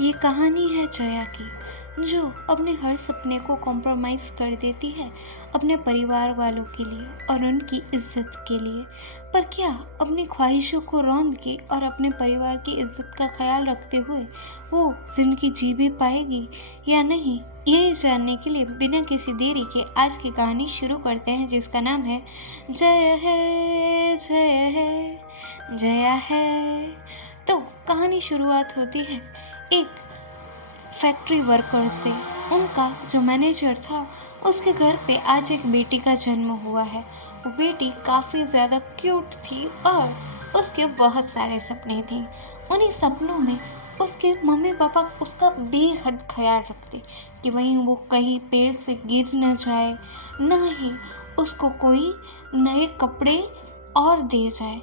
ये कहानी है जया की, जो अपने हर सपने को कॉम्प्रोमाइज़ कर देती है अपने परिवार वालों के लिए और उनकी इज्जत के लिए। पर क्या अपनी ख्वाहिशों को रौंद के और अपने परिवार की इज्जत का ख्याल रखते हुए वो ज़िंदगी जी भी पाएगी या नहीं? यही जानने के लिए बिना किसी देरी के आज की कहानी शुरू करते हैं, जिसका नाम है जय है जय है जया है। तो कहानी शुरुआत होती है एक फैक्ट्री वर्कर से। उनका जो मैनेजर था, उसके घर पे आज एक बेटी का जन्म हुआ है। वो बेटी काफ़ी ज़्यादा क्यूट थी और उसके बहुत सारे सपने थे। उन्हीं सपनों में उसके मम्मी पापा उसका बेहद ख्याल रखते कि वहीं वो कहीं पेड़ से गिर न जाए, ना ही उसको कोई नए कपड़े और दे जाए,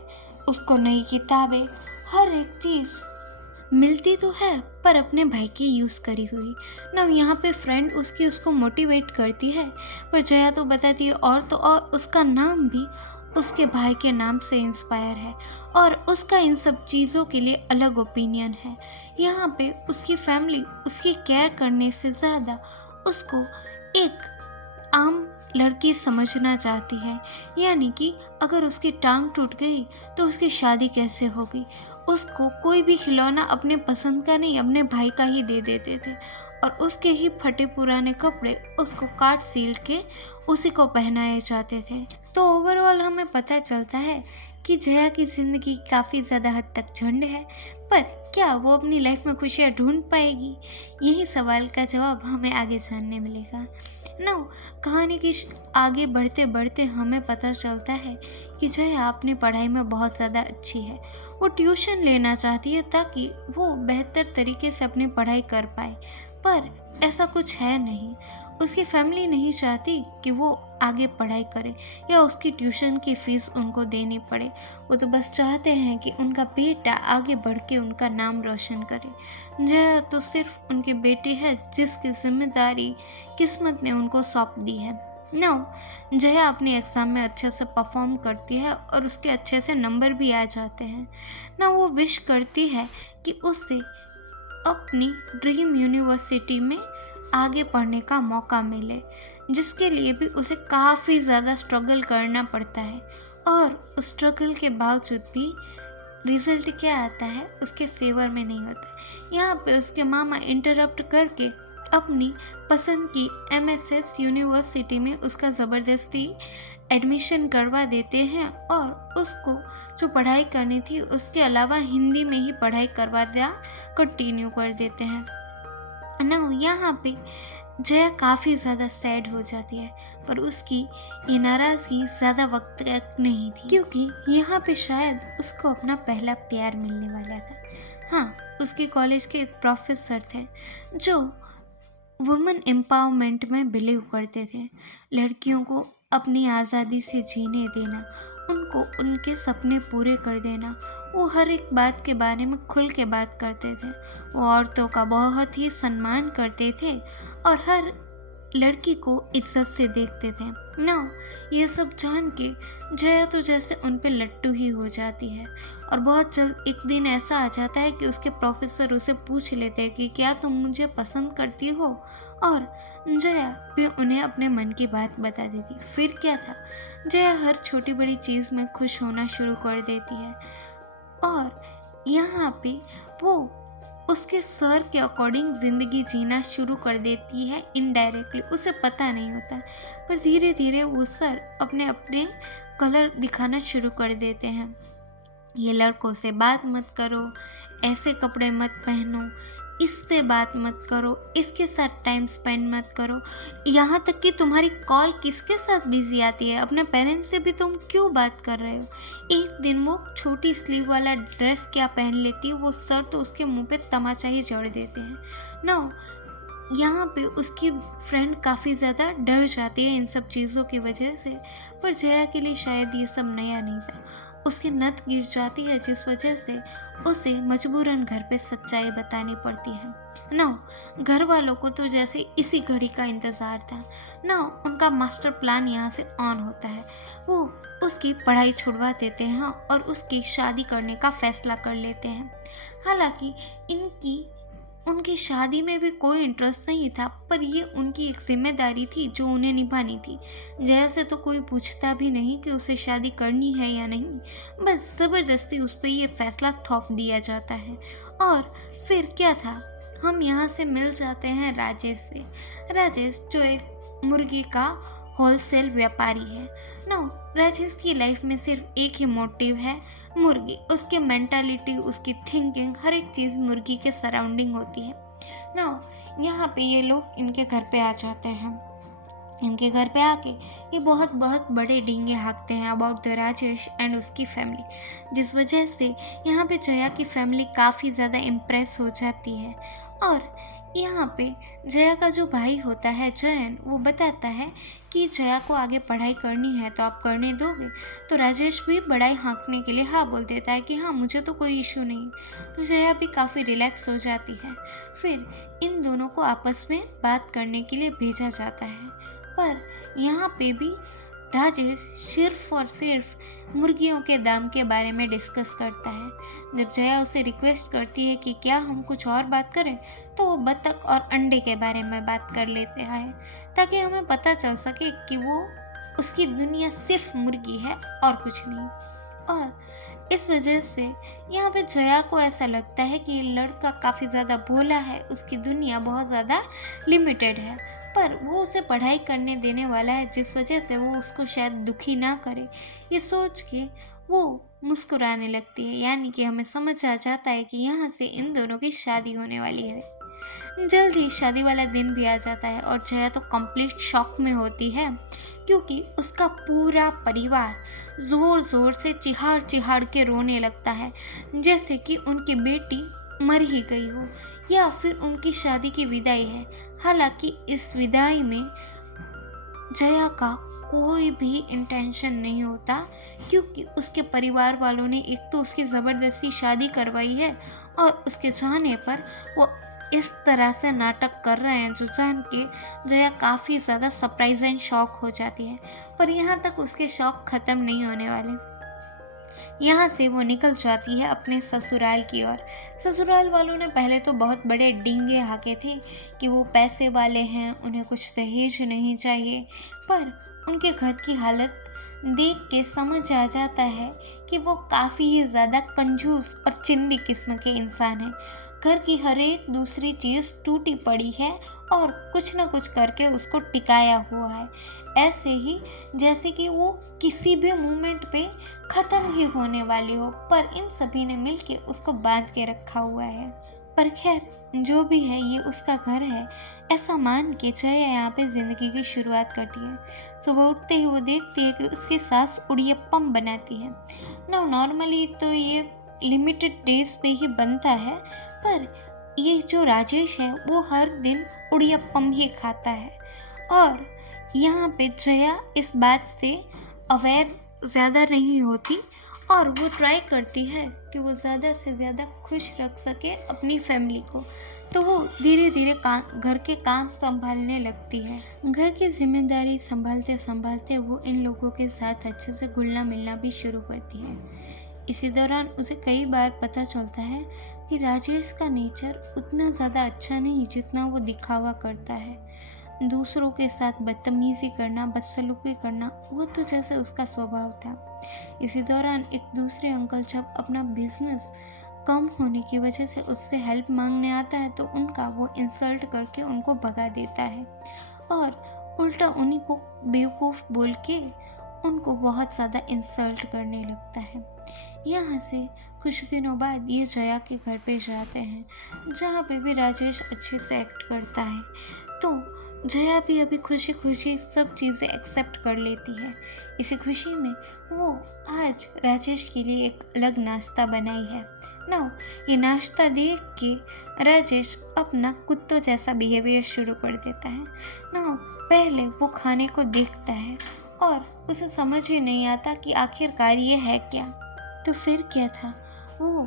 उसको नई किताबें, हर एक चीज़ मिलती तो है पर अपने भाई की यूज़ करी हुई ना। यहाँ पे फ्रेंड उसको मोटिवेट करती है, पर जया तो बताती है और तो और उसका नाम भी उसके भाई के नाम से इंस्पायर है और उसका इन सब चीज़ों के लिए अलग ओपिनियन है। यहाँ पे उसकी फैमिली उसकी केयर करने से ज़्यादा उसको एक आम लड़की समझना चाहती है, यानी कि अगर उसकी टांग टूट गई तो उसकी शादी कैसे होगी। उसको कोई भी खिलौना अपने पसंद का नहीं, अपने भाई का ही दे देते थे और उसके ही फटे पुराने कपड़े उसको काट सील के उसी को पहनाए जाते थे। तो ओवरऑल हमें पता चलता है कि जया की ज़िंदगी काफ़ी ज़्यादा हद तक झंड है, पर क्या वो अपनी लाइफ में खुशियाँ ढूंढ पाएगी? यही सवाल का जवाब हमें आगे जानने मिलेगा। नाउ कहानी की आगे बढ़ते बढ़ते हमें पता चलता है कि जया अपनी पढ़ाई में बहुत ज़्यादा अच्छी है। वो ट्यूशन लेना चाहती है ताकि वो बेहतर तरीके से अपनी पढ़ाई कर पाए, पर ऐसा कुछ है नहीं। उसकी फैमिली नहीं चाहती कि वो आगे पढ़ाई करे या उसकी ट्यूशन की फ़ीस उनको देनी पड़े। वो तो बस चाहते हैं कि उनका बेटा आगे बढ़ के उनका नाम रोशन करे। जया तो सिर्फ उनकी बेटी है जिसकी जिम्मेदारी किस्मत ने उनको सौंप दी है। नाउ जया अपनी एग्ज़ाम में अच्छे से परफॉर्म करती है और उसके अच्छे से नंबर भी आ जाते हैं ना। वो विश करती है कि उससे अपनी ड्रीम यूनिवर्सिटी में आगे पढ़ने का मौका मिले, जिसके लिए भी उसे काफ़ी ज़्यादा स्ट्रगल करना पड़ता है और उस स्ट्रगल के बावजूद भी रिज़ल्ट क्या आता है उसके फेवर में नहीं होता है। यहाँ पे उसके मामा इंटरप्ट करके अपनी पसंद की एमएसएस यूनिवर्सिटी में उसका ज़बरदस्ती एडमिशन करवा देते हैं और उसको जो पढ़ाई करनी थी उसके अलावा हिंदी में ही पढ़ाई करवाना कंटिन्यू कर देते हैं ना। यहाँ पे जया काफ़ी ज़्यादा सैड हो जाती है, पर उसकी ये नाराज़गी ज़्यादा वक्त तक नहीं थी, क्योंकि यहाँ पे शायद उसको अपना पहला प्यार मिलने वाला था। हाँ, उसके कॉलेज के एक प्रोफेसर थे जो वुमेन एम्पावरमेंट में बिलीव करते थे। लड़कियों को अपनी आज़ादी से जीने देना, उनको उनके सपने पूरे कर देना। वो हर एक बात के बारे में खुल के बात करते थे। वो औरतों का बहुत ही सम्मान करते थे और हर लड़की को इज्जत से देखते थे ना। ये सब जान के जया तो जैसे उन पे लट्टू ही हो जाती है और बहुत जल्द एक दिन ऐसा आ जाता है कि उसके प्रोफेसर उसे पूछ लेते हैं कि क्या तुम मुझे पसंद करती हो, और जया भी उन्हें अपने मन की बात बता देती। फिर क्या था, जया हर छोटी बड़ी चीज़ में खुश होना शुरू कर देती है और यहाँ पे वो उसके सर के अकॉर्डिंग ज़िंदगी जीना शुरू कर देती है इनडायरेक्टली, उसे पता नहीं होता, पर धीरे धीरे वो सर अपने अपने कलर दिखाना शुरू कर देते हैं। ये लड़कों से बात मत करो, ऐसे कपड़े मत पहनो, इससे बात मत करो, इसके साथ टाइम स्पेंड मत करो, यहाँ तक कि तुम्हारी कॉल किसके साथ बिजी आती है, अपने पेरेंट्स से भी तुम क्यों बात कर रहे हो। एक दिन वो छोटी स्लीव वाला ड्रेस क्या पहन लेती है, वो सर तो उसके मुंह पे तमाचा ही जड़ देते हैं ना। यहाँ पे उसकी फ्रेंड काफ़ी ज़्यादा डर जाती है इन सब चीज़ों की वजह से, पर जया के लिए शायद ये सब नया नहीं था। उसकी नथ गिर जाती है जिस वजह से उसे मजबूरन घर पे सच्चाई बतानी पड़ती है ना। घर वालों को तो जैसे इसी घड़ी का इंतज़ार था ना। उनका मास्टर प्लान यहाँ से ऑन होता है। वो उसकी पढ़ाई छुड़वा देते हैं और उसकी शादी करने का फैसला कर लेते हैं। हालांकि इनकी उनकी शादी में भी कोई इंटरेस्ट नहीं था, पर ये उनकी एक जिम्मेदारी थी जो उन्हें निभानी थी। जया से तो कोई पूछता भी नहीं कि उसे शादी करनी है या नहीं, बस ज़बरदस्ती उस पर ये फैसला थोप दिया जाता है। और फिर क्या था, हम यहाँ से मिल जाते हैं राजेश से। राजेश जो एक मुर्गी का होलसेल व्यापारी है। ना, राजेश की लाइफ में सिर्फ एक ही मोटिव है, मुर्गी। उसकी मेंटालिटी, उसकी थिंकिंग, हर एक चीज़ मुर्गी के सराउंडिंग होती है ना। यहाँ पे ये लोग इनके घर पे आ जाते हैं। इनके घर पे आके ये बहुत बहुत बड़े डींगे हाँकते हैं अबाउट द राजेश एंड उसकी फैमिली, जिस वजह से यहाँ पे जया की फैमिली काफ़ी ज़्यादा इम्प्रेस हो जाती है। और यहाँ पे जया का जो भाई होता है जयन, वो बताता है कि जया को आगे पढ़ाई करनी है तो आप करने दोगे। तो राजेश भी बड़ाई हाँकने के लिए हाँ बोल देता है कि हाँ, मुझे तो कोई इशू नहीं। तो जया भी काफ़ी रिलैक्स हो जाती है। फिर इन दोनों को आपस में बात करने के लिए भेजा जाता है, पर यहाँ पे भी राजेश सिर्फ और सिर्फ मुर्गियों के दाम के बारे में डिस्कस करता है। जब जया उसे रिक्वेस्ट करती है कि क्या हम कुछ और बात करें, तो वो बतख और अंडे के बारे में बात कर लेते हैं, ताकि हमें पता चल सके कि वो उसकी दुनिया सिर्फ मुर्गी है और कुछ नहीं। और इस वजह से यहाँ पे जया को ऐसा लगता है कि ये लड़का काफ़ी ज़्यादा भोला है, उसकी दुनिया बहुत ज़्यादा लिमिटेड है, पर वो उसे पढ़ाई करने देने वाला है, जिस वजह से वो उसको शायद दुखी ना करे। ये सोच के वो मुस्कुराने लगती है, यानी कि हमें समझ आ जाता है कि यहाँ से इन दोनों की शादी होने वाली है। जल्द ही शादी वाला दिन भी आ जाता है और जया तो कंप्लीट शॉक में होती है, क्योंकि उसका पूरा परिवार ज़ोर ज़ोर से चिहाड़ चिहाड़ के रोने लगता है, जैसे कि उनकी बेटी मर ही गई हो या फिर उनकी शादी की विदाई है। हालांकि इस विदाई में जया का कोई भी इंटेंशन नहीं होता, क्योंकि उसके परिवार वालों ने एक तो उसकी ज़बरदस्ती शादी करवाई है और उसके जाने पर वो इस तरह से नाटक कर रहे हैं, जो जान के जया काफ़ी ज़्यादा सरप्राइज एंड शॉक हो जाती है। पर यहाँ तक उसके शौक ख़त्म नहीं होने वाले। यहाँ से वो निकल जाती है अपने ससुराल की ओर। ससुराल वालों ने पहले तो बहुत बड़े डींगे हाँके थे कि वो पैसे वाले हैं, उन्हें कुछ दहेज नहीं चाहिए, पर उनके घर की हालत देख के समझ आ जाता है कि वो काफ़ी ही ज़्यादा कंजूस और चिंदी किस्म के इंसान हैं। घर की हर एक दूसरी चीज़ टूटी पड़ी है और कुछ न कुछ करके उसको टिकाया हुआ है, ऐसे ही जैसे कि वो किसी भी मोमेंट पे ख़त्म ही होने वाली हो, पर इन सभी ने मिलके उसको बांध के रखा हुआ है। पर खैर, जो भी है, ये उसका घर है, ऐसा मान के जया यहाँ पे ज़िंदगी की शुरुआत करती है। सुबह उठते ही वो देखती है कि उसकी सास उड़ियप्पम बनाती है ना। नॉर्मली तो ये लिमिटेड डेज पे ही बनता है, पर ये जो राजेश है वो हर दिन उड़ियप्पम ही खाता है। और यहाँ पे जया इस बात से अवेयर ज़्यादा नहीं होती और वो ट्राई करती है कि वो ज़्यादा से ज़्यादा खुश रख सके अपनी फैमिली को। तो वो धीरे धीरे घर के काम संभालने लगती है। घर की जिम्मेदारी संभालते संभालते वो इन लोगों के साथ अच्छे से घुलना मिलना भी शुरू करती है। इसी दौरान उसे कई बार पता चलता है कि राजेश का नेचर उतना ज़्यादा अच्छा नहीं जितना वो दिखावा करता है। दूसरों के साथ बदतमीज़ी करना, बदसलूकी करना, वो तो जैसे उसका स्वभाव था। इसी दौरान एक दूसरे अंकल जब अपना बिजनेस कम होने की वजह से उससे हेल्प मांगने आता है, तो उनका वो इंसल्ट करके उनको भगा देता है और उल्टा उन्हीं को बेवकूफ़ बोल के उनको बहुत ज़्यादा इंसल्ट करने लगता है। यहाँ से कुछ दिनों बाद ये जया के घर पे जाते हैं, जहाँ पे भी राजेश अच्छे से एक्ट करता है। तो जया भी अभी खुशी खुशी सब चीज़ें एक्सेप्ट कर लेती है। इसी खुशी में वो आज राजेश के लिए एक अलग नाश्ता बनाई है ना। ये नाश्ता देख के राजेश अपना कुत्तों जैसा बिहेवियर शुरू कर देता है ना। पहले वो खाने को देखता है और उसे समझ ही नहीं आता कि आखिरकार ये है क्या। तो फिर क्या था, वो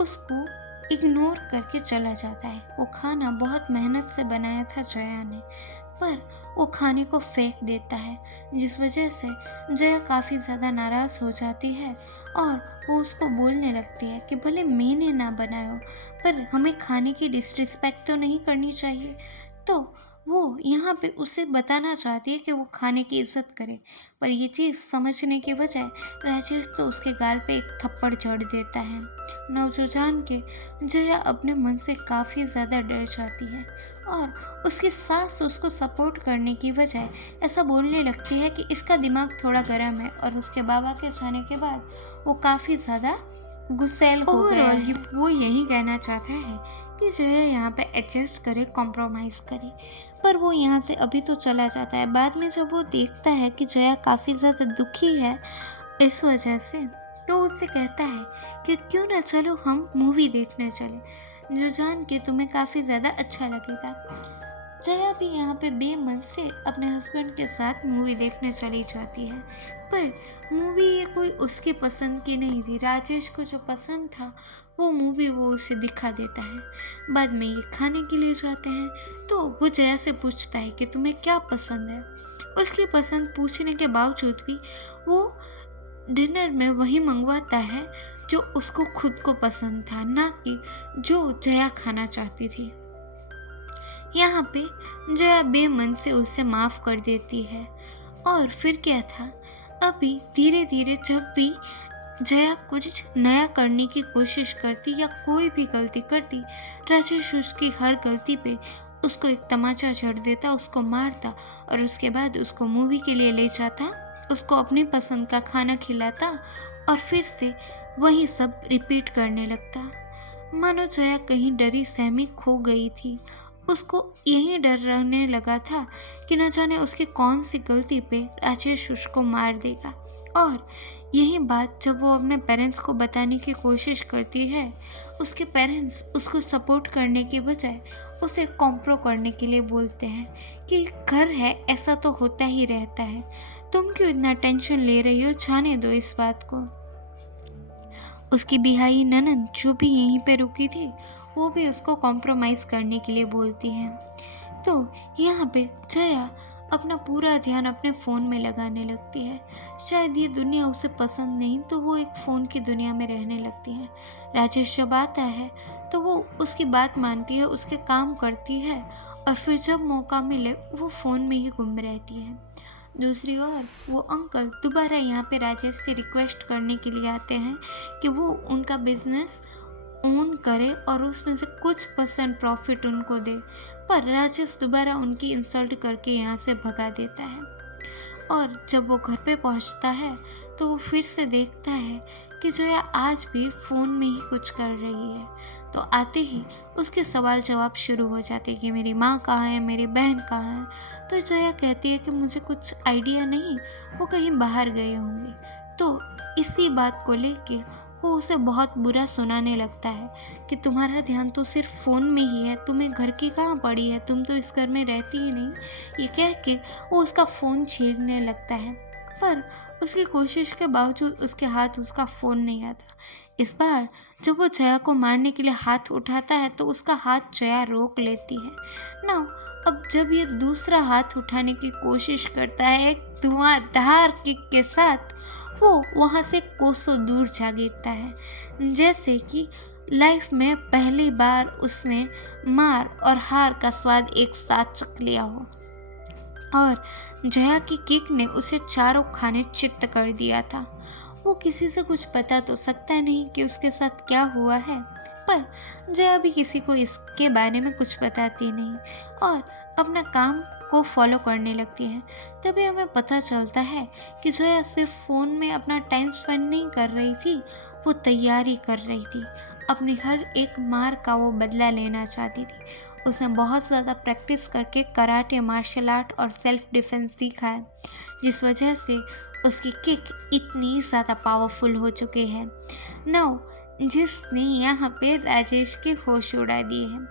उसको इग्नोर करके चला जाता है। वो खाना बहुत मेहनत से बनाया था जया ने, पर वो खाने को फेंक देता है, जिस वजह से जया काफ़ी ज़्यादा नाराज़ हो जाती है और वो उसको बोलने लगती है कि भले मैंने ना बनाया हो, पर हमें खाने की डिसरिस्पेक्ट तो नहीं करनी चाहिए। तो वो यहाँ पे उसे बताना चाहती है कि वो खाने की इज्जत करे, पर ये चीज़ समझने के बजाय राजेश तो उसके गाल पे एक थप्पड़ जड़ देता है। ना जो जान के जया अपने मन से काफ़ी ज़्यादा डर जाती है और उसकी सास उसको सपोर्ट करने की बजाय ऐसा बोलने लगती है कि इसका दिमाग थोड़ा गर्म है, और उसके बाबा के जाने के बाद वो काफ़ी ज़्यादा गुस्सैल हो गया है। वो यही कहना चाहता है कि जया यहाँ पे एडजस्ट करे, कॉम्प्रोमाइज़ करे, पर वो यहाँ से अभी तो चला जाता है। बाद में जब वो देखता है कि जया काफ़ी ज़्यादा दुखी है इस वजह से, तो उससे कहता है कि क्यों ना चलो हम मूवी देखने चले, जो जान के तुम्हें काफ़ी ज़्यादा अच्छा लगेगा। जया भी यहाँ पे बेमन से अपने हस्बैंड के साथ मूवी देखने चली जाती है, पर मूवी ये कोई उसकी पसंद की नहीं थी। राजेश को जो पसंद था वो मूवी वो उसे दिखा देता है। बाद में ये खाने के लिए जाते हैं, तो वो जया से पूछता है कि तुम्हें क्या पसंद है। उसकी पसंद पूछने के बावजूद भी वो डिनर में वही मंगवाता है जो उसको खुद को पसंद था, ना कि जो जया खाना चाहती थी। यहाँ पे जया बेमन से उसे माफ़ कर देती है। और फिर क्या था, अभी धीरे धीरे जब भी जया कुछ नया करने की कोशिश करती या कोई भी गलती करती, राजेश उसकी हर गलती पे उसको एक तमाचा जड़ देता, उसको मारता और उसके बाद उसको मूवी के लिए ले जाता, उसको अपनी पसंद का खाना खिलाता और फिर से वही सब रिपीट करने लगता। मानो जया कहीं डरी सहमी खो गई थी। उसको यही डर रहने लगा था कि न जाने उसकी कौन सी गलती पे राजेश उसको मार देगा। और यही बात जब वो अपने पेरेंट्स को बताने की कोशिश करती है, उसके पेरेंट्स उसको सपोर्ट करने के बजाय उसे कॉम्प्रो करने के लिए बोलते हैं कि घर है, ऐसा तो होता ही रहता है, तुम क्यों इतना टेंशन ले रही हो, जाने दो इस बात को। उसकी बिहाई ननद जो भी यहीं पे रुकी थी, वो भी उसको कॉम्प्रोमाइज़ करने के लिए बोलती है। तो यहाँ पे जया अपना पूरा ध्यान अपने फ़ोन में लगाने लगती है। शायद ये दुनिया उसे पसंद नहीं, तो वो एक फ़ोन की दुनिया में रहने लगती है। राजेश जब आता है तो वो उसकी बात मानती है, उसके काम करती है, और फिर जब मौका मिले वो फ़ोन में ही गुम रहती है। दूसरी ओर वो अंकल दोबारा यहाँ पे राजेश से रिक्वेस्ट करने के लिए आते हैं कि वो उनका बिजनेस ओन करे और उसमें से कुछ % प्रॉफिट उनको दे, पर राजेश दोबारा उनकी इंसल्ट करके यहाँ से भगा देता है। और जब वो घर पे पहुँचता है तो वो फिर से देखता है कि जया आज भी फ़ोन में ही कुछ कर रही है। तो आते ही उसके सवाल जवाब शुरू हो जाते हैं कि मेरी माँ कहाँ है, मेरी बहन कहाँ है। तो जया कहती है कि मुझे कुछ आइडिया नहीं, वो कहीं बाहर गए होंगे। तो इसी बात को लेके वो उसे बहुत बुरा सुनाने लगता है कि तुम्हारा ध्यान तो सिर्फ फ़ोन में ही है, तुम्हें घर की कहाँ पड़ी है, तुम तो इस घर में रहती ही नहीं। ये कह के वो उसका फ़ोन छीनने लगता है, पर उसकी कोशिश के बावजूद उसके हाथ उसका फ़ोन नहीं आता। इस बार जब वो जया को मारने के लिए हाथ उठाता है तो उसका हाथ जया रोक लेती है ना। अब जब ये दूसरा हाथ उठाने की कोशिश करता है, एक धुआंधार किक के साथ वो वहाँ से कोसों दूर जा गिरता है, जैसे कि लाइफ में पहली बार उसने मार और हार का स्वाद एक साथ चख लिया हो। और जया की किक ने उसे चारों खाने चित्त कर दिया था। वो किसी से कुछ बता तो सकता नहीं कि उसके साथ क्या हुआ है, पर जया भी किसी को इसके बारे में कुछ बताती नहीं और अपना काम को फॉलो करने लगती है। तभी हमें पता चलता है कि जया सिर्फ फ़ोन में अपना टाइम स्पेंड नहीं कर रही थी, वो तैयारी कर रही थी। अपनी हर एक मार का वो बदला लेना चाहती थी। उसने बहुत ज़्यादा प्रैक्टिस करके कराटे, मार्शल आर्ट और सेल्फ डिफेंस सीखा है, जिस वजह से उसकी किक इतनी ज़्यादा पावरफुल हो चुकी है नाउ, जिसने यहाँ पे राजेश के होश उड़ा दिए हैं।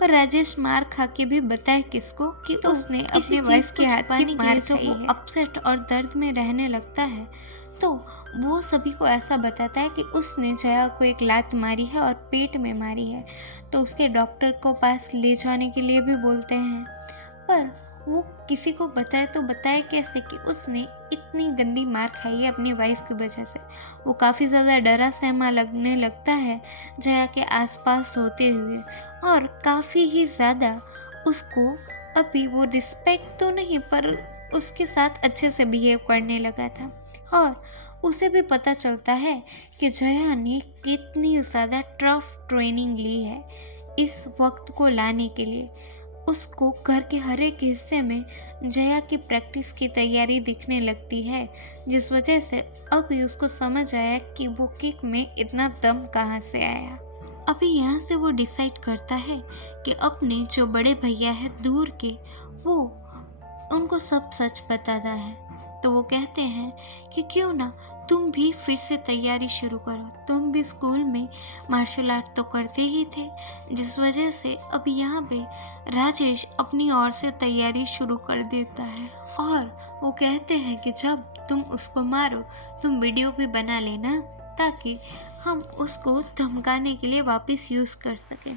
पर राजेश मार खा के भी बताए किसको कि तो उसने अपने वाइफ के हाथ की मार खाई है। अपसेट और दर्द में रहने लगता है तो वो सभी को ऐसा बताता है कि उसने जया को एक लात मारी है और पेट में मारी है। तो उसके डॉक्टर को पास ले जाने के लिए भी बोलते हैं, पर वो किसी को बताए तो बताए कैसे कि उसने इतनी गंदी मार खाई है अपनी वाइफ की वजह से। वो काफ़ी ज़्यादा डरा सहमा लगने लगता है जया के आसपास होते हुए, और काफ़ी ही ज़्यादा उसको अभी वो रिस्पेक्ट तो नहीं पर उसके साथ अच्छे से बिहेव करने लगा था। और उसे भी पता चलता है कि जया ने कितनी ज़्यादा टफ ट्रेनिंग ली है इस वक्त को लाने के लिए। उसको घर के हर एक हिस्से में जया की प्रैक्टिस की तैयारी दिखने लगती है, जिस वजह से अभी उसको समझ आया कि वो किक में इतना दम कहाँ से आया। अभी यहाँ से वो डिसाइड करता है कि अपने जो बड़े भैया है दूर के, वो उनको सब सच बताता है। तो वो कहते हैं कि क्यों ना तुम भी फिर से तैयारी शुरू करो, तुम भी स्कूल में मार्शल आर्ट तो करते ही थे, जिस वजह से अब यहाँ पे राजेश अपनी ओर से तैयारी शुरू कर देता है। और वो कहते हैं कि जब तुम उसको मारो तुम वीडियो भी बना लेना, ताकि हम उसको धमकाने के लिए वापस यूज़ कर सकें।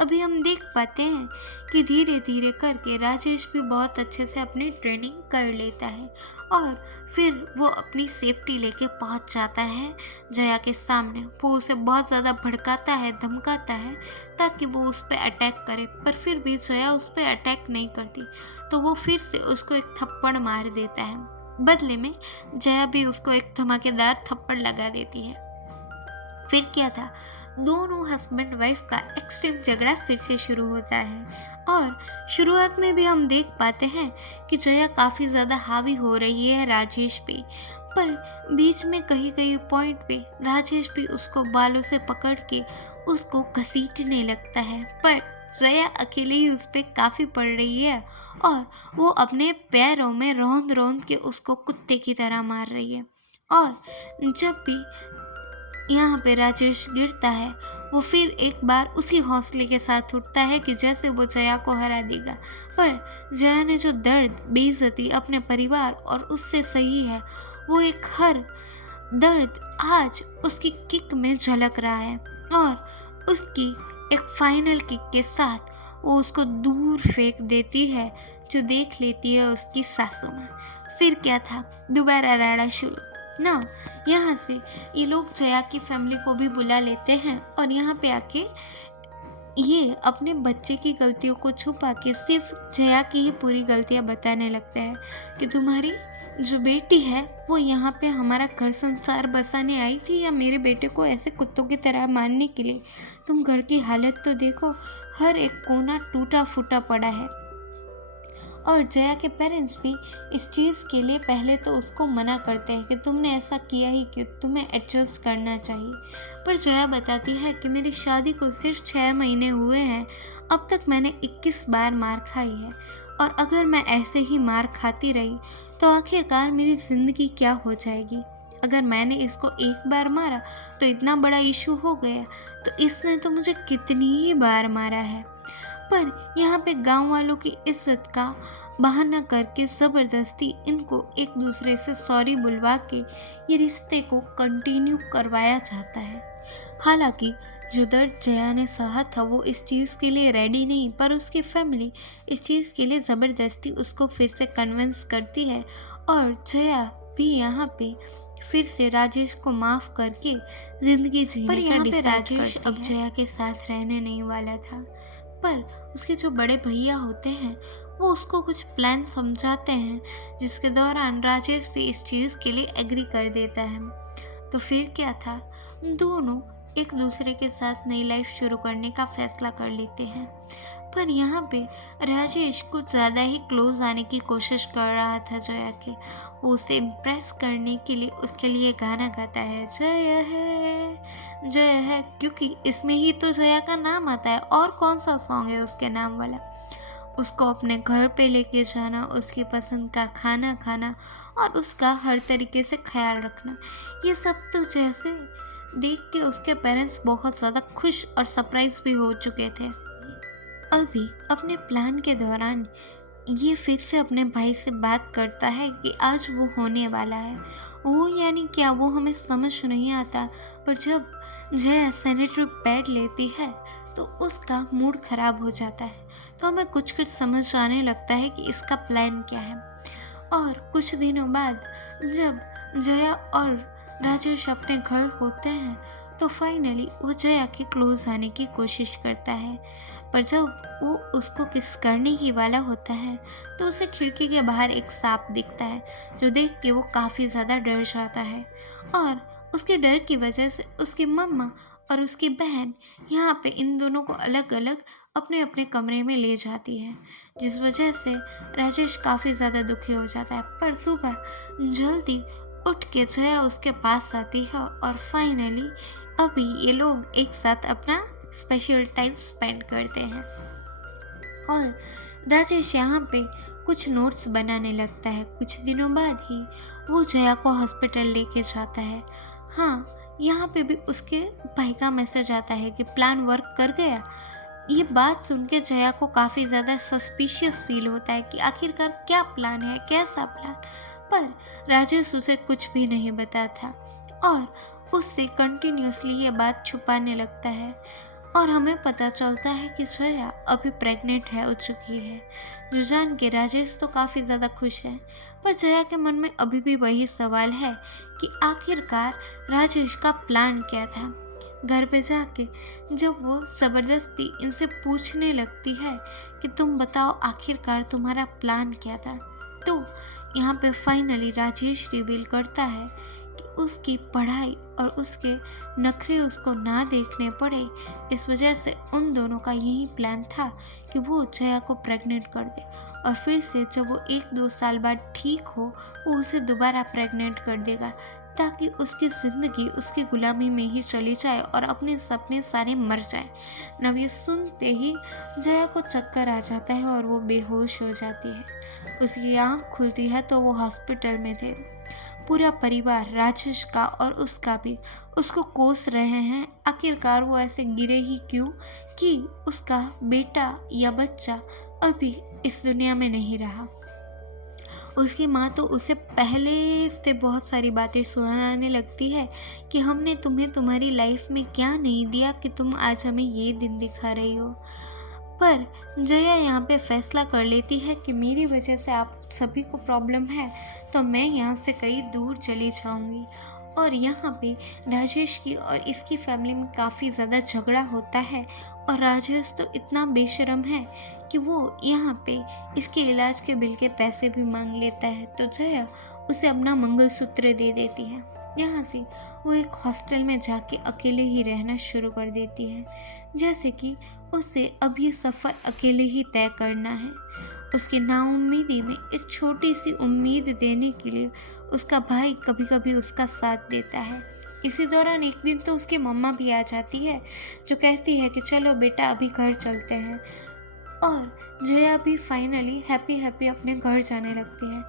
अभी हम देख पाते हैं कि धीरे धीरे करके राजेश भी बहुत अच्छे से अपनी ट्रेनिंग कर लेता है, और फिर वो अपनी सेफ्टी लेके पहुंच जाता है जया के सामने। वो उसे बहुत ज़्यादा भड़काता है, धमकाता है, ताकि वो उस पर अटैक करे, पर फिर भी जया उस पर अटैक नहीं करती। तो वो फिर से उसको एक थप्पड़ मार देता है। बदले में जया भी उसको एक धमाकेदार थप्पड़ लगा देती है। फिर क्या था, दोनों हस्बैंड वाइफ का एक्सट्रीम झगड़ा फिर से शुरू होता है। और शुरुआत में भी हम देख पाते हैं कि जया काफ़ी ज़्यादा हावी हो रही है राजेश पे, पर बीच में कहीं कहीं पॉइंट पे राजेश भी उसको बालों से पकड़ के उसको घसीटने लगता है, पर जया अकेले ही उस पर काफ़ी पड़ रही है, और वो अपने पैरों में रौंद रौंद के उसको कुत्ते की तरह मार रही है। और जब भी यहाँ पे राजेश गिरता है, वो फिर एक बार उसी हौसले के साथ उठता है कि जैसे वो जया को हरा देगा। पर जया ने जो दर्द, बेइज्जती अपने परिवार और उससे सही है, वो एक हर दर्द आज उसकी किक में झलक रहा है। और उसकी एक फाइनल किक के साथ वो उसको दूर फेंक देती है, जो देख लेती है उसकी सासू माँ। फिर क्या था, दोबारा राड़ा शुरू ना। यहाँ से ये लोग जया की फैमिली को भी बुला लेते हैं, और यहाँ पे आके ये अपने बच्चे की गलतियों को छुपा के सिर्फ जया की ही पूरी गलतियाँ बताने लगते हैं कि तुम्हारी जो बेटी है वो यहाँ पे हमारा घर संसार बसाने आई थी, या मेरे बेटे को ऐसे कुत्तों की तरह मारने के लिए। तुम घर की हालत तो देखो, हर एक कोना टूटा फूटा पड़ा है। और जया के पेरेंट्स भी इस चीज़ के लिए पहले तो उसको मना करते हैं कि तुमने ऐसा किया ही क्यों, तुम्हें एडजस्ट करना चाहिए। पर जया बताती है कि मेरी शादी को सिर्फ 6 महीने हुए हैं, अब तक मैंने 21 बार मार खाई है, और अगर मैं ऐसे ही मार खाती रही तो आखिरकार मेरी ज़िंदगी क्या हो जाएगी। अगर मैंने इसको एक बार मारा तो इतना बड़ा इशू हो गया, तो इसने तो मुझे कितनी ही बार मारा है। पर यहाँ पे गांव वालों की इज्जत का बहाना करके ज़बरदस्ती इनको एक दूसरे से सॉरी बुलवा के ये रिश्ते को कंटिन्यू करवाया जाता है। हालांकि जो दर्द जया ने सहा था वो इस चीज़ के लिए रेडी नहीं, पर उसकी फैमिली इस चीज़ के लिए ज़बरदस्ती उसको फिर से कन्विंस करती है, और जया भी यहाँ पे फिर से राजेश को माफ़ करके ज़िंदगी जीने का डिसाइड करती है। राजेश अब जया के साथ रहने नहीं वाला था, पर उसके जो बड़े भैया होते हैं वो उसको कुछ प्लान समझाते हैं, जिसके दौरान राजेश भी इस चीज़ के लिए एग्री कर देता है। तो फिर क्या था, दोनों एक दूसरे के साथ नई लाइफ शुरू करने का फैसला कर लेते हैं। पर यहाँ पे राजेश कुछ ज़्यादा ही क्लोज आने की कोशिश कर रहा था जया के। वो उसे इम्प्रेस करने के लिए उसके लिए गाना गाता है, जय है, क्योंकि इसमें ही तो जया का नाम आता है, और कौन सा सॉन्ग है उसके नाम वाला। उसको अपने घर पे लेके जाना, उसकी पसंद का खाना खाना, और उसका हर तरीके से ख्याल रखना, ये सब तो जैसे देख के उसके पेरेंट्स बहुत ज़्यादा खुश और सरप्राइज भी हो चुके थे। अभी अपने प्लान के दौरान ये फिर से अपने भाई से बात करता है कि आज वो होने वाला है। वो यानी क्या, वो हमें समझ नहीं आता। पर जब जया सैनिटरी पैड लेती है तो उसका मूड खराब हो जाता है। तो हमें कुछ कुछ समझ आने लगता है कि इसका प्लान क्या है। और कुछ दिनों बाद जब जया और राजेश अपने घर होते हैं तो फाइनली वो जया के क्लोज आने की कोशिश करता है। पर जब वो उसको किस करने ही वाला होता है तो उसे खिड़की के बाहर एक सांप दिखता है, जो देख के वो काफ़ी ज़्यादा डर जाता है। और उसके डर की वजह से उसकी मम्मा और उसकी बहन यहाँ पे इन दोनों को अलग अलग अपने अपने कमरे में ले जाती है, जिस वजह से राजेश काफ़ी ज़्यादा दुखी हो जाता है। पर सुबह जल्दी उठ के जया उसके पास आती है और फाइनली अभी ये लोग एक साथ अपना स्पेशल टाइम स्पेंड करते हैं। और राजेश यहाँ पे कुछ नोट्स बनाने लगता है। कुछ दिनों बाद ही वो जया को हॉस्पिटल लेके जाता है। हाँ, यहाँ पे भी उसके भाई का मैसेज आता है कि प्लान वर्क कर गया। ये बात सुन के जया को काफ़ी ज़्यादा सस्पिशियस फील होता है कि आखिरकार क्या प्लान है, कैसा प्लान। पर राजेश उसे कुछ भी नहीं बताता और उससे कंटिन्यूसली ये बात छुपाने लगता है। और हमें पता चलता है कि जया अभी प्रेग्नेंट हो चुकी है, जो जान के राजेश तो काफ़ी ज़्यादा खुश है। पर जया के मन में अभी भी वही सवाल है कि आखिरकार राजेश का प्लान क्या था। घर पे जाके जब वो ज़बरदस्ती इनसे पूछने लगती है कि तुम बताओ आखिरकार तुम्हारा प्लान क्या था, तो यहाँ पे फाइनली राजेश रिवील करता है कि उसकी पढ़ाई और उसके नखरे उसको ना देखने पड़े, इस वजह से उन दोनों का यही प्लान था कि वो जया को प्रेग्नेंट कर दे और फिर से जब वो 1-2 साल बाद ठीक हो वो उसे दोबारा प्रेग्नेंट कर देगा, ताकि उसकी ज़िंदगी उसकी गुलामी में ही चली जाए और अपने सपने सारे मर जाए। नव ये सुनते ही जया को चक्कर आ जाता है और वो बेहोश हो जाती है। उसकी आँख खुलती है तो वो हॉस्पिटल में थे। पूरा परिवार राजेश का और उसका भी उसको कोस रहे हैं, आखिरकार वो ऐसे गिरे ही क्यों कि उसका बेटा या बच्चा अभी इस दुनिया में नहीं रहा। उसकी माँ तो उसे पहले से बहुत सारी बातें सुनाने लगती है कि हमने तुम्हें तुम्हारी लाइफ में क्या नहीं दिया कि तुम आज हमें ये दिन दिखा रही हो। पर जया यहाँ पे फैसला कर लेती है कि मेरी वजह से आप सभी को प्रॉब्लम है, तो मैं यहाँ से कहीं दूर चली जाऊँगी। और यहाँ पे राजेश की और इसकी फैमिली में काफ़ी ज़्यादा झगड़ा होता है और राजेश तो इतना बेशर्म है कि वो यहाँ पे इसके इलाज के बिल के पैसे भी मांग लेता है। तो जया उसे अपना मंगलसूत्र दे देती है। यहाँ से वो एक हॉस्टल में जाके अकेले ही रहना शुरू कर देती है, जैसे कि उसे अब ये सफ़र अकेले ही तय करना है। उसकी नाउम्मीदी में एक छोटी सी उम्मीद देने के लिए उसका भाई कभी कभी उसका साथ देता है। इसी दौरान एक दिन तो उसकी मम्मा भी आ जाती है, जो कहती है कि चलो बेटा अभी घर चलते हैं। और जया भी फाइनली हैप्पी हैप्पी अपने घर जाने लगती है।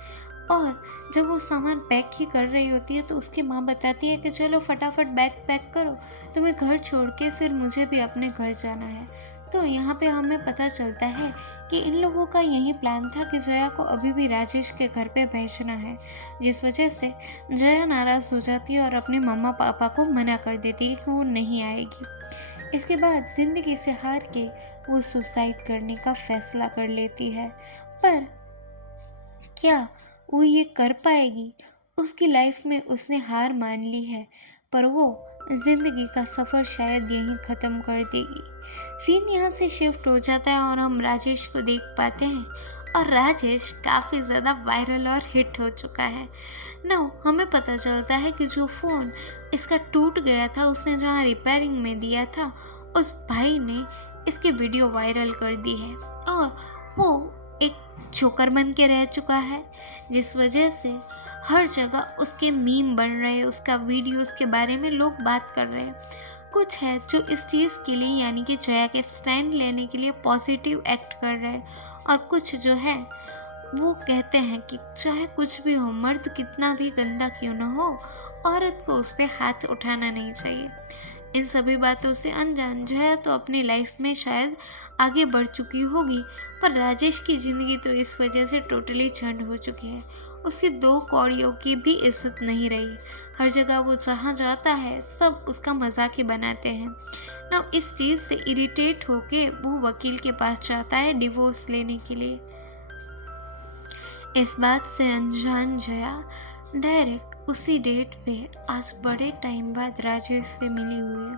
और जब वो सामान पैक ही कर रही होती है तो उसकी माँ बताती है कि चलो फटाफट बैग पैक करो, तुम्हें घर छोड़ के फिर मुझे भी अपने घर जाना है। तो यहाँ पे हमें पता चलता है कि इन लोगों का यही प्लान था कि जया को अभी भी राजेश के घर पे भेजना है, जिस वजह से जया नाराज़ हो जाती है और अपने मम्मा पापा को मना कर देती है कि वो नहीं आएगी। इसके बाद ज़िंदगी से हार के वो सुसाइड करने का फैसला कर लेती है। पर क्या वो ये कर पाएगी? उसकी लाइफ में उसने हार मान ली है, पर वो जिंदगी का सफ़र शायद यहीं ख़त्म कर देगी। सीन यहाँ से शिफ्ट हो जाता है और हम राजेश को देख पाते हैं और राजेश काफ़ी ज़्यादा वायरल और हिट हो चुका है। नाउ हमें पता चलता है कि जो फ़ोन इसका टूट गया था, उसने जहाँ रिपेयरिंग में दिया था, उस भाई ने इसकी वीडियो वायरल कर दी है और वो एक जोकर बन के रह चुका है, जिस वजह से हर जगह उसके मीम बन रहे हैं, उसका वीडियोस के बारे में लोग बात कर रहे हैं। कुछ है जो इस चीज़ के लिए यानी कि जया के स्टैंड लेने के लिए पॉजिटिव एक्ट कर रहे हैं और कुछ जो है वो कहते हैं कि चाहे कुछ भी हो, मर्द कितना भी गंदा क्यों ना हो, औरत को उस पर हाथ उठाना नहीं चाहिए। इन सभी बातों से अनजान जया तो अपनी लाइफ में शायद आगे बढ़ चुकी होगी, पर राजेश की ज़िंदगी तो इस वजह से टोटली चेंज हो चुकी है। उसकी दो कौड़ियों की भी इज्जत नहीं रही। हर जगह वो जहाँ जाता है सब उसका मजाक ही बनाते हैं ना। इस चीज़ से इरिटेट होके वो वकील के पास जाता है डिवोर्स लेने के लिए। इस बात से अनजान जया डायरेक्ट उसी डेट पे आज बड़े टाइम बाद राजेश से मिली हुई है।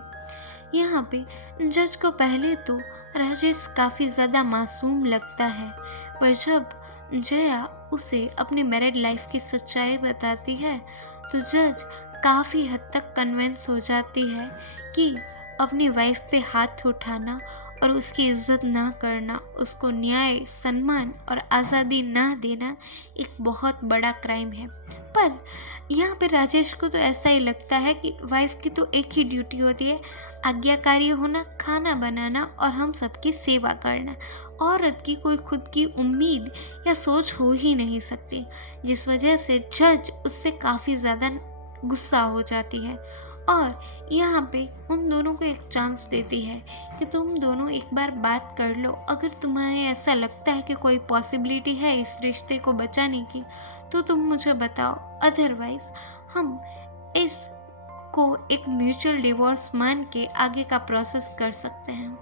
यहाँ पे जज को पहले तो राजेश काफ़ी ज़्यादा मासूम लगता है, पर जब जया उसे अपनी मैरिड लाइफ की सच्चाई बताती है तो जज काफ़ी हद तक कन्विंस हो जाती है कि अपनी वाइफ पे हाथ उठाना और उसकी इज्जत ना करना, उसको न्याय, सम्मान और आज़ादी ना देना एक बहुत बड़ा क्राइम है। पर यहाँ पे राजेश को तो ऐसा ही लगता है कि वाइफ की तो एक ही ड्यूटी होती है, आज्ञाकारी होना, खाना बनाना और हम सबकी सेवा करना। औरत की कोई खुद की उम्मीद या सोच हो ही नहीं सकती, जिस वजह से जज उससे काफ़ी ज़्यादा गुस्सा हो जाती है और यहाँ पे उन दोनों को एक चांस देती है कि तुम दोनों एक बार बात कर लो। अगर तुम्हें ऐसा लगता है कि कोई पॉसिबिलिटी है इस रिश्ते को बचाने की तो तुम मुझे बताओ, अदरवाइज हम इस को एक म्यूचुअल डिवोर्स मान के आगे का प्रोसेस कर सकते हैं।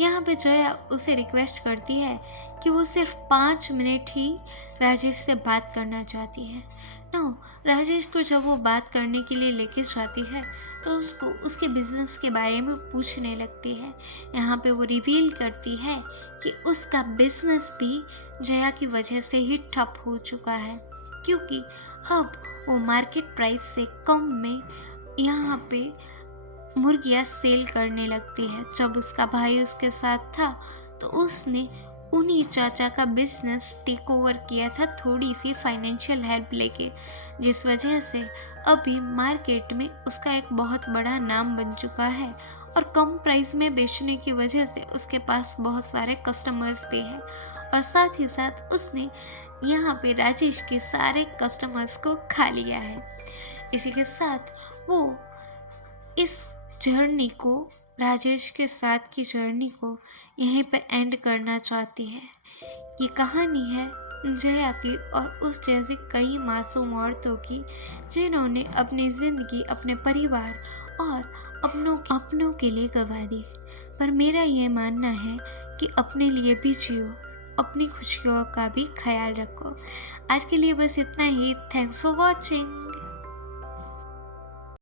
यहाँ पे जया उसे रिक्वेस्ट करती है कि वो सिर्फ 5 मिनट ही राजेश से बात करना चाहती है। ना राजेश को जब वो बात करने के लिए लेके जाती है तो उसको उसके बिजनेस के बारे में पूछने लगती है। यहाँ पे वो रिवील करती है कि उसका बिजनेस भी जया की वजह से ही ठप हो चुका है, क्योंकि अब वो मार्केट प्राइस से कम में यहाँ पे मुर्गियाँ सेल करने लगती है। जब उसका भाई उसके साथ था तो उसने उन्हीं चाचा का बिजनेस टेक ओवर किया था, थोड़ी सी फाइनेंशियल हेल्प लेके, जिस वजह से अभी मार्केट में उसका एक बहुत बड़ा नाम बन चुका है और कम प्राइस में बेचने की वजह से उसके पास बहुत सारे कस्टमर्स भी हैं और साथ ही साथ उसने यहाँ पे राजेश के सारे कस्टमर्स को खा लिया है। इसी के साथ वो इस जर्नी को, राजेश के साथ की जर्नी को यहीं पे एंड करना चाहती है। ये कहानी है जया की और उस जैसी कई मासूम औरतों की जिन्होंने अपनी ज़िंदगी अपने परिवार और अपनों के लिए गंवा दी। पर मेरा ये मानना है कि अपने लिए भी जियो, अपनी खुशियों का भी ख्याल रखो। आज के लिए बस इतना ही। Thanks for watching.